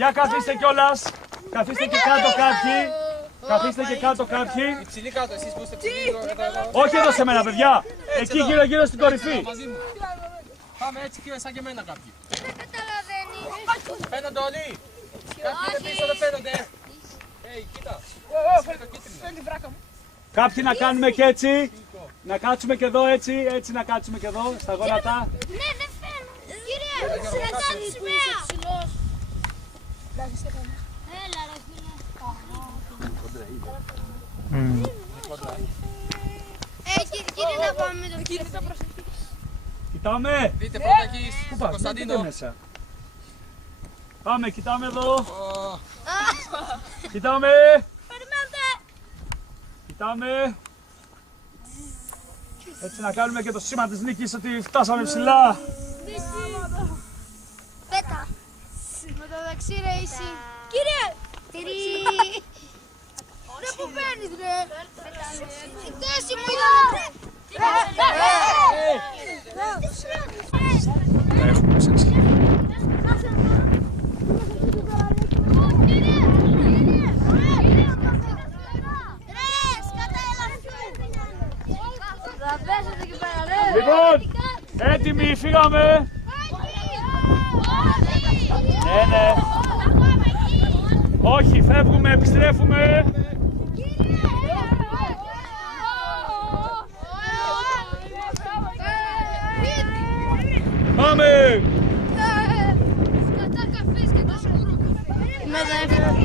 Για καθίστε κιόλας. Καθίστε και κάτω κάποιοι. Καθίστε και κάτω κάποιοι. Υψηλή κάτω, εσείς που είστε ψηλοί. Όχι εδώ σε μένα, παιδιά. Εκεί γύρω στην κορυφή. Πάμε έτσι και σαν και εμένα κάποιοι. Δεν καταλαβαίνει. Φαίνονται όλοι. Κάποιοι είναι πίσω, δεν φαίνονται. Κοίτα. Κάποιοι να κάνουμε και έτσι. Να κάτσουμε και εδώ έτσι. Έτσι να κάτσουμε και εδώ στα γόνατα. Ναι, δεν φαίνεται. Κύριε, κρατά τη σημαία. Έλα ρε φίλε. Κύριε να πάμε το κύριο. Κοιτάμε. Δείτε πρώτα εκεί Πού στον πας, Κωνσταντίνο. μπείτε μέσα. Πάμε, κοιτάμε εδώ. Κοιτάμε. Περιμένετε. Κοιτάμε. Έτσι να κάνουμε και το σήμα της νίκης ότι φτάσαμε ψηλά. Πέτα. Με το δεξί ρε εσύ. Κύριε. Ρε που παίρνεις ρε. Η θέση μου ήταν. Τα έχουμε ψάξει. Λοιπόν, έτοιμοι, φύγαμε. Ναι. Όχι, φεύγουμε, επιστρέφουμε. Πάμε! Σκατά καφές και το σκούρο καφέ.